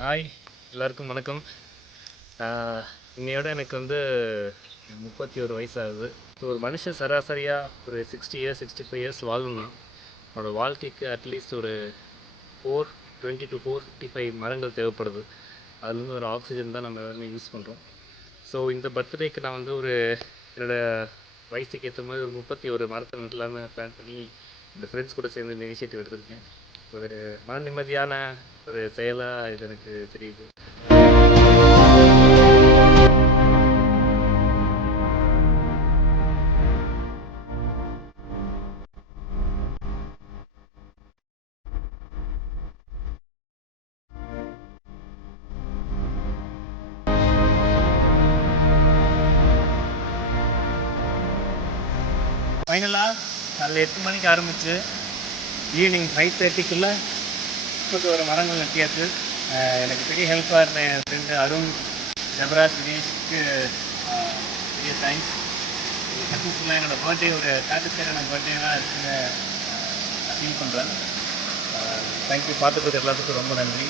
Hi, எல்லாருக்கும் வணக்கம். இன்னையோட எனக்கு 31 வயசு ஆகுது. ஸோ ஒரு மனுஷன் சராசரியாக ஒரு 60 இயர்ஸ் 65 இயர்ஸ் வாழணும்னா அவனோட வாழ்க்கைக்கு அட்லீஸ்ட் ஒரு 420 to 455 மரங்கள் தேவைப்படுது. அதுலேருந்து ஒரு ஆக்சிஜன் தான் நம்ம எல்லாருமே யூஸ் பண்ணுறோம். ஸோ இந்த பர்த்டேக்கு நான் என்னோடய வயசுக்கு ஏற்ற மாதிரி ஒரு 31 மரத்தை நடலான்னு பிளான் பண்ணி இந்த ஃப்ரெண்ட்ஸ் கூட சேர்ந்து இந்த இனிஷியேட்டிவ் எடுத்திருக்கேன். ஒரு மன நிம்மதியான ஒரு செயலாக இது எனக்கு தெரியுது. ஃபைனலாக அதில் 8 மணிக்கு ஆரம்பித்து ஈவினிங் 5:30க்குள்ளே 31 மரங்கள் நட்டியாச்சு. எனக்கு பெரிய ஹெல்ப்பாக இருந்த என் ஃப்ரெண்டு அருண், ஜெபராஜ், தினேஷ்க்கு பெரிய தேங்க்ஸ். சக்ஸஸ்ஃபுல்லாக என்னோடய பர்த்டே ஒரு சாட்டிஸ்ஃபைடான பர்த்டேலாம் இருக்குன்னு ஃபீல் பண்ணுறேன். தேங்க்யூ. பார்த்துக்கிறது எல்லாத்துக்கும் ரொம்ப நன்றி.